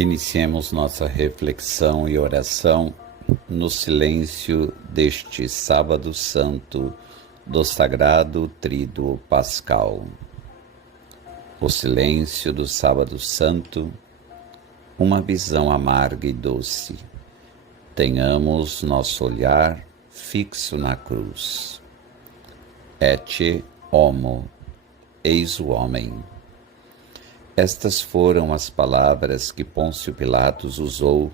Iniciemos nossa reflexão e oração no silêncio deste Sábado Santo do Sagrado Tríduo Pascal. O silêncio do Sábado Santo, uma visão amarga e doce. Tenhamos nosso olhar fixo na cruz. Ecce homo, eis o homem. Estas foram as palavras que Pôncio Pilatos usou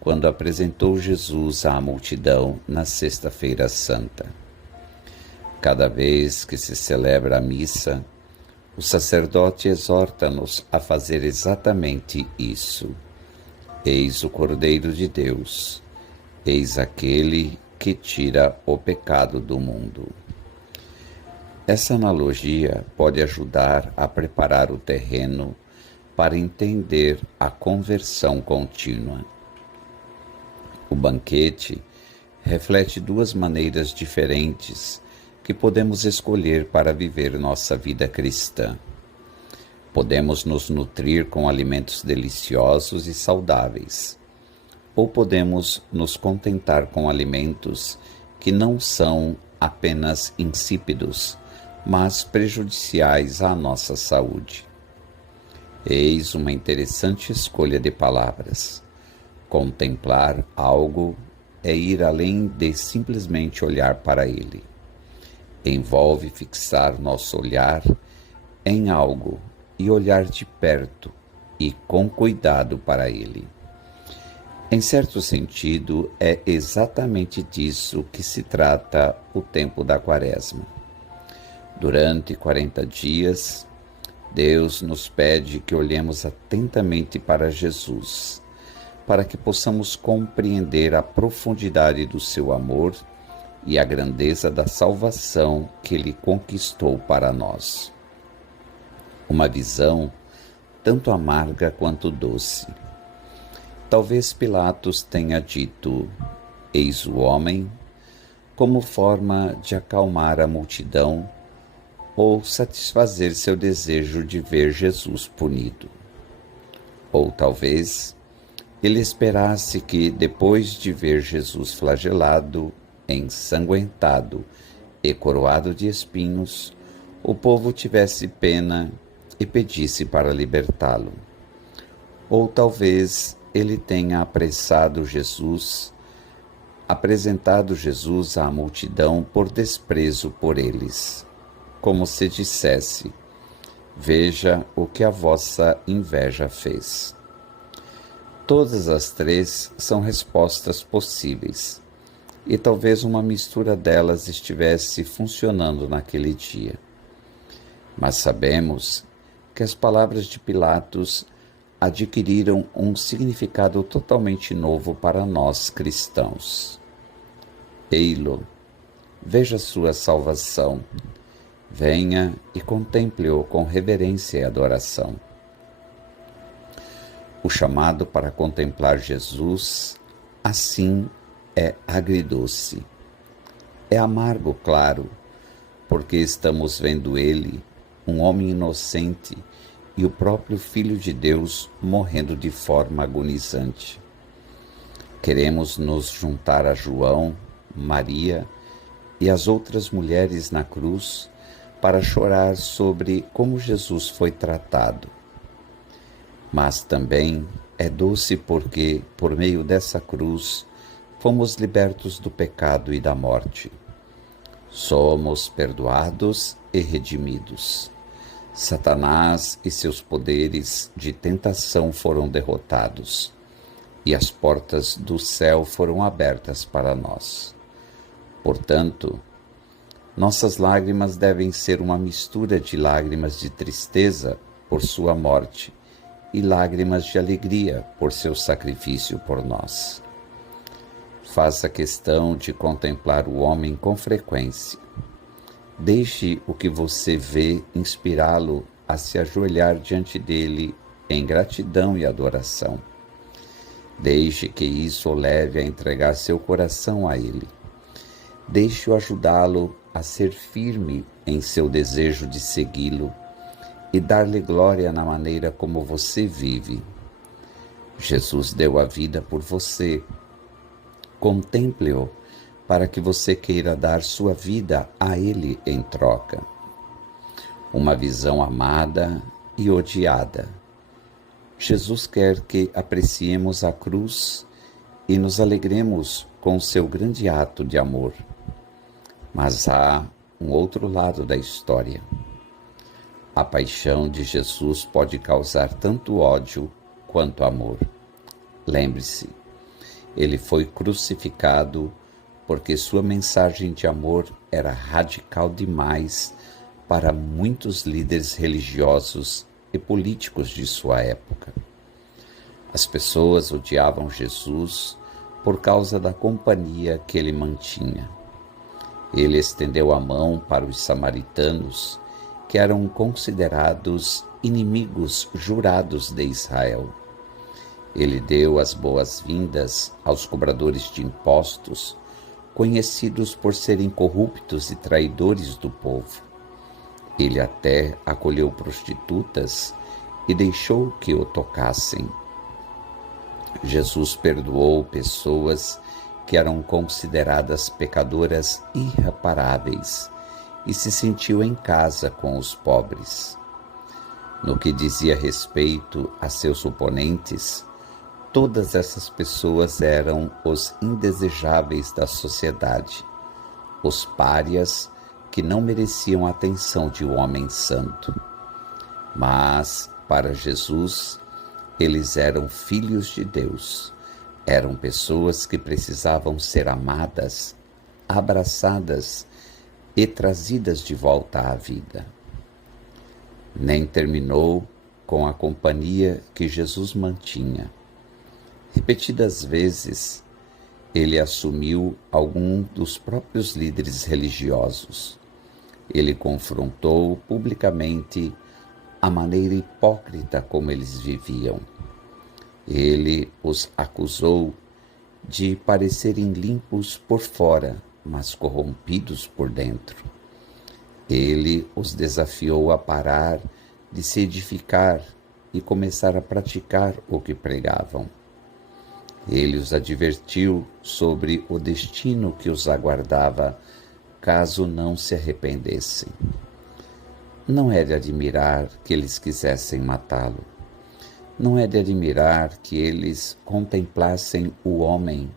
quando apresentou Jesus à multidão na Sexta-feira Santa. Cada vez que se celebra a missa, o sacerdote exorta-nos a fazer exatamente isso. Eis o Cordeiro de Deus, eis aquele que tira o pecado do mundo. Essa analogia pode ajudar a preparar o terreno para entender a conversão contínua. O banquete reflete duas maneiras diferentes que podemos escolher para viver nossa vida cristã. Podemos nos nutrir com alimentos deliciosos e saudáveis, ou podemos nos contentar com alimentos que não são apenas insípidos, mas prejudiciais à nossa saúde. Eis uma interessante escolha de palavras. Contemplar algo é ir além de simplesmente olhar para ele. Envolve fixar nosso olhar em algo e olhar de perto e com cuidado para ele. Em certo sentido, é exatamente disso que se trata o tempo da Quaresma. Durante 40 dias, Deus nos pede que olhemos atentamente para Jesus, para que possamos compreender a profundidade do seu amor e a grandeza da salvação que Ele conquistou para nós. Uma visão tanto amarga quanto doce. Talvez Pilatos tenha dito, eis o homem, como forma de acalmar a multidão ou satisfazer seu desejo de ver Jesus punido. Ou talvez ele esperasse que, depois de ver Jesus flagelado, ensanguentado e coroado de espinhos, o povo tivesse pena e pedisse para libertá-lo. Ou talvez ele tenha apresentado Jesus à multidão por desprezo por eles, como se dissesse, veja o que a vossa inveja fez. Todas as três são respostas possíveis, e talvez uma mistura delas estivesse funcionando naquele dia. Mas sabemos que as palavras de Pilatos adquiriram um significado totalmente novo para nós cristãos. Ei-lo, veja sua salvação, venha e contemple-o com reverência e adoração. O chamado para contemplar Jesus, assim, é agridoce. É amargo, claro, porque estamos vendo ele, um homem inocente, e o próprio Filho de Deus morrendo de forma agonizante. Queremos nos juntar a João, Maria e as outras mulheres na cruz para chorar sobre como Jesus foi tratado. Mas também é doce porque, por meio dessa cruz, fomos libertos do pecado e da morte. Somos perdoados e redimidos. Satanás e seus poderes de tentação foram derrotados, e as portas do céu foram abertas para nós. Portanto, nossas lágrimas devem ser uma mistura de lágrimas de tristeza por sua morte e lágrimas de alegria por seu sacrifício por nós. Faça questão de contemplar o homem com frequência. Deixe o que você vê inspirá-lo a se ajoelhar diante dele em gratidão e adoração. Deixe que isso o leve a entregar seu coração a ele. Deixe-o ajudá-lo a ser firme em seu desejo de segui-lo e dar-lhe glória na maneira como você vive. Jesus deu a vida por você. Contemple-o para que você queira dar sua vida a Ele em troca. Uma visão amada e odiada. Jesus quer que apreciemos a cruz e nos alegremos com o seu grande ato de amor. Mas há um outro lado da história. A paixão de Jesus pode causar tanto ódio quanto amor. Lembre-se, ele foi crucificado porque sua mensagem de amor era radical demais para muitos líderes religiosos e políticos de sua época. As pessoas odiavam Jesus por causa da companhia que ele mantinha. Ele estendeu a mão para os samaritanos, que eram considerados inimigos jurados de Israel. Ele deu as boas-vindas aos cobradores de impostos, conhecidos por serem corruptos e traidores do povo. Ele até acolheu prostitutas e deixou que o tocassem. Jesus perdoou pessoas que eram consideradas pecadoras irreparáveis e se sentiu em casa com os pobres. No que dizia respeito a seus oponentes, todas essas pessoas eram os indesejáveis da sociedade, os párias que não mereciam a atenção de um homem santo. Mas, para Jesus, eles eram filhos de Deus. Eram pessoas que precisavam ser amadas, abraçadas e trazidas de volta à vida. Nem terminou com a companhia que Jesus mantinha. Repetidas vezes, ele assumiu algum dos próprios líderes religiosos. Ele confrontou publicamente a maneira hipócrita como eles viviam. Ele os acusou de parecerem limpos por fora, mas corrompidos por dentro. Ele os desafiou a parar de se edificar e começar a praticar o que pregavam. Ele os advertiu sobre o destino que os aguardava caso não se arrependessem. Não é de admirar que eles quisessem matá-lo. Não é de admirar que eles contemplassem o homem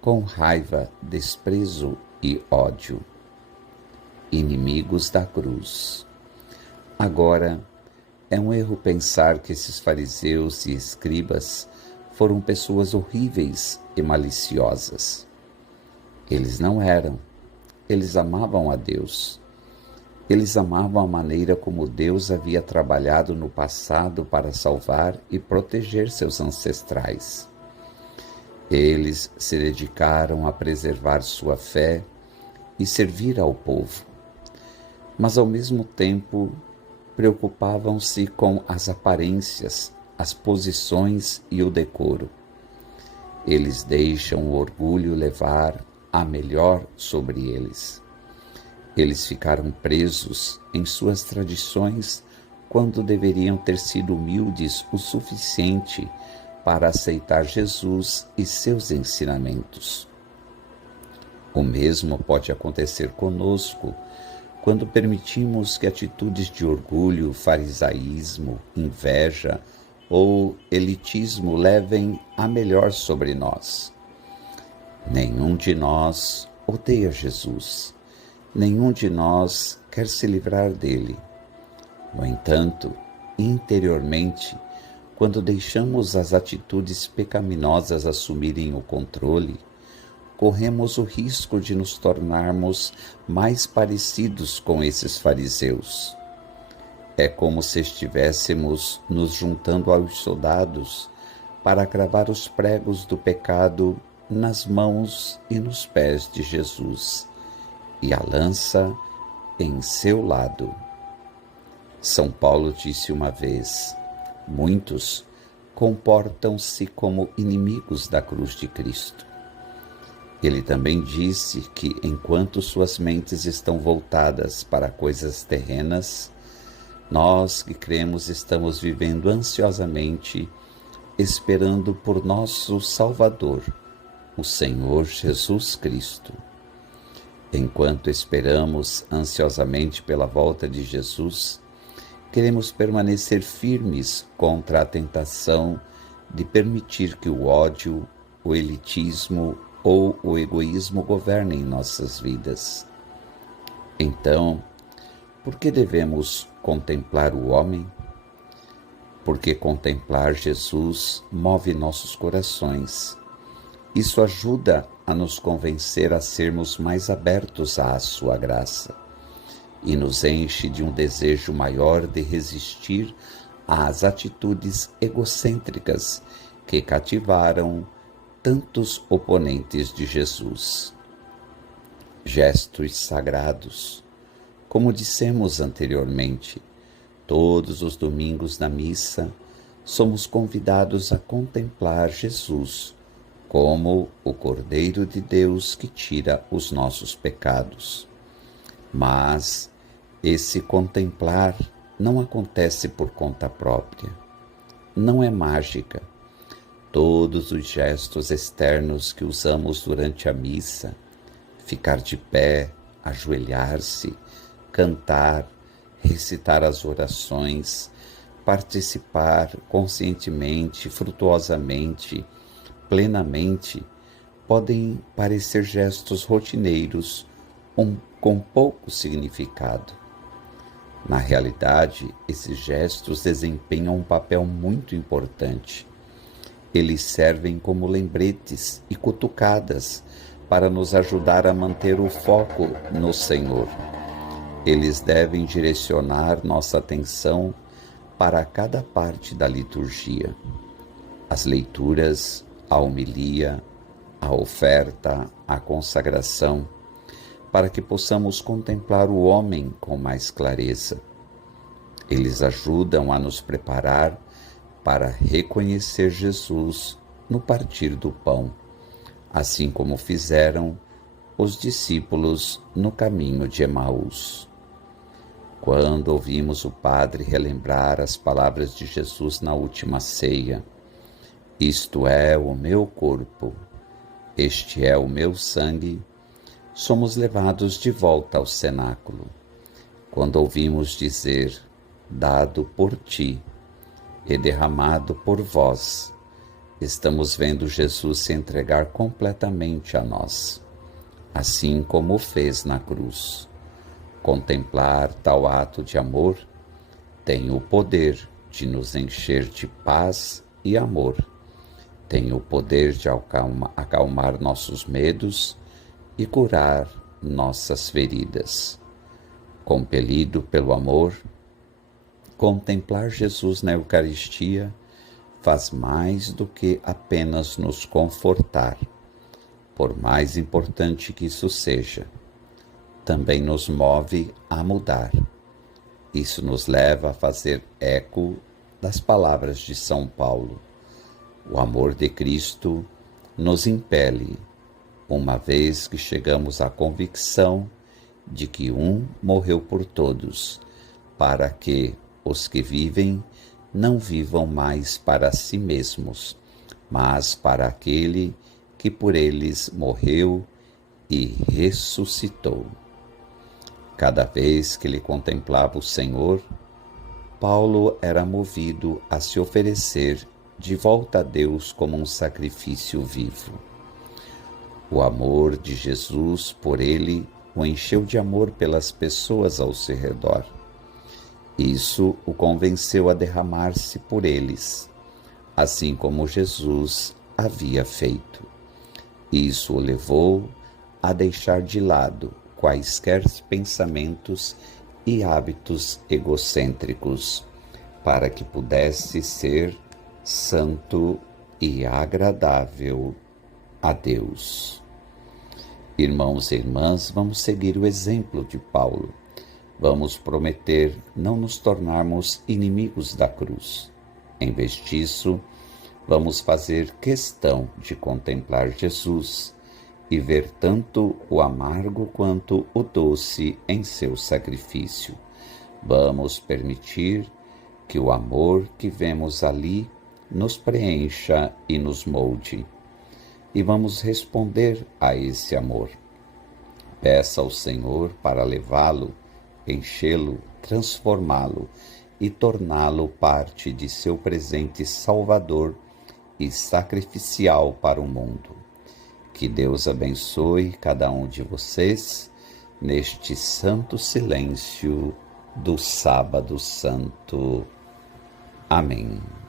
com raiva, desprezo e ódio. Inimigos da cruz. Agora, é um erro pensar que esses fariseus e escribas foram pessoas horríveis e maliciosas. Eles não eram. Eles amavam a Deus. Eles amavam a maneira como Deus havia trabalhado no passado para salvar e proteger seus ancestrais. Eles se dedicaram a preservar sua fé e servir ao povo. Mas, ao mesmo tempo, preocupavam-se com as aparências, as posições e o decoro. Eles deixam o orgulho levar a melhor sobre eles. Eles ficaram presos em suas tradições quando deveriam ter sido humildes o suficiente para aceitar Jesus e seus ensinamentos. O mesmo pode acontecer conosco quando permitimos que atitudes de orgulho, farisaísmo, inveja ou elitismo levem a melhor sobre nós. Nenhum de nós odeia Jesus. Nenhum de nós quer se livrar dele. No entanto, interiormente, quando deixamos as atitudes pecaminosas assumirem o controle, corremos o risco de nos tornarmos mais parecidos com esses fariseus. É como se estivéssemos nos juntando aos soldados para cravar os pregos do pecado nas mãos e nos pés de Jesus, e a lança em seu lado. São Paulo disse uma vez: muitos comportam-se como inimigos da cruz de Cristo. Ele também disse que, enquanto suas mentes estão voltadas para coisas terrenas, nós que cremos estamos vivendo ansiosamente esperando por nosso Salvador, o Senhor Jesus Cristo. Enquanto esperamos ansiosamente pela volta de Jesus, queremos permanecer firmes contra a tentação de permitir que o ódio, o elitismo ou o egoísmo governem nossas vidas. Então, por que devemos contemplar o homem? Porque contemplar Jesus move nossos corações. Isso ajuda a nos convencer a sermos mais abertos à sua graça e nos enche de um desejo maior de resistir às atitudes egocêntricas que cativaram tantos oponentes de Jesus. Gestos sagrados. Como dissemos anteriormente, todos os domingos na missa somos convidados a contemplar Jesus como o Cordeiro de Deus que tira os nossos pecados. Mas esse contemplar não acontece por conta própria. Não é mágica. Todos os gestos externos que usamos durante a missa, ficar de pé, ajoelhar-se, cantar, recitar as orações, participar conscientemente, frutuosamente, plenamente, podem parecer gestos rotineiros com pouco significado. Na realidade, esses gestos desempenham um papel muito importante. Eles servem como lembretes e cutucadas para nos ajudar a manter o foco no Senhor. Eles devem direcionar nossa atenção para cada parte da liturgia. As leituras, a homilia, a oferta, a consagração, para que possamos contemplar o homem com mais clareza. Eles ajudam a nos preparar para reconhecer Jesus no partir do pão, assim como fizeram os discípulos no caminho de Emaús. Quando ouvimos o Padre relembrar as palavras de Jesus na última ceia, isto é o meu corpo, este é o meu sangue, somos levados de volta ao cenáculo. Quando ouvimos dizer, dado por ti e derramado por vós, estamos vendo Jesus se entregar completamente a nós, assim como o fez na cruz. Contemplar tal ato de amor tem o poder de nos encher de paz e amor. Tem o poder de acalmar nossos medos e curar nossas feridas. Compelido pelo amor, contemplar Jesus na Eucaristia faz mais do que apenas nos confortar, por mais importante que isso seja. Também nos move a mudar. Isso nos leva a fazer eco das palavras de São Paulo. O amor de Cristo nos impele, uma vez que chegamos à convicção de que um morreu por todos, para que os que vivem não vivam mais para si mesmos, mas para aquele que por eles morreu e ressuscitou. Cada vez que ele contemplava o Senhor, Paulo era movido a se oferecer de volta a Deus como um sacrifício vivo. O amor de Jesus por ele o encheu de amor pelas pessoas ao seu redor. Isso o convenceu a derramar-se por eles, assim como Jesus havia feito. Isso o levou a deixar de lado quaisquer pensamentos e hábitos egocêntricos, para que pudesse ser santo e agradável a Deus. Irmãos e irmãs, vamos seguir o exemplo de Paulo. Vamos prometer não nos tornarmos inimigos da cruz. Em vez disso, vamos fazer questão de contemplar Jesus e ver tanto o amargo quanto o doce em seu sacrifício. Vamos permitir que o amor que vemos ali nos preencha e nos molde. E vamos responder a esse amor. Peça ao Senhor para levá-lo, enchê-lo, transformá-lo e torná-lo parte de seu presente salvador e sacrificial para o mundo. Que Deus abençoe cada um de vocês neste santo silêncio do Sábado Santo. Amém.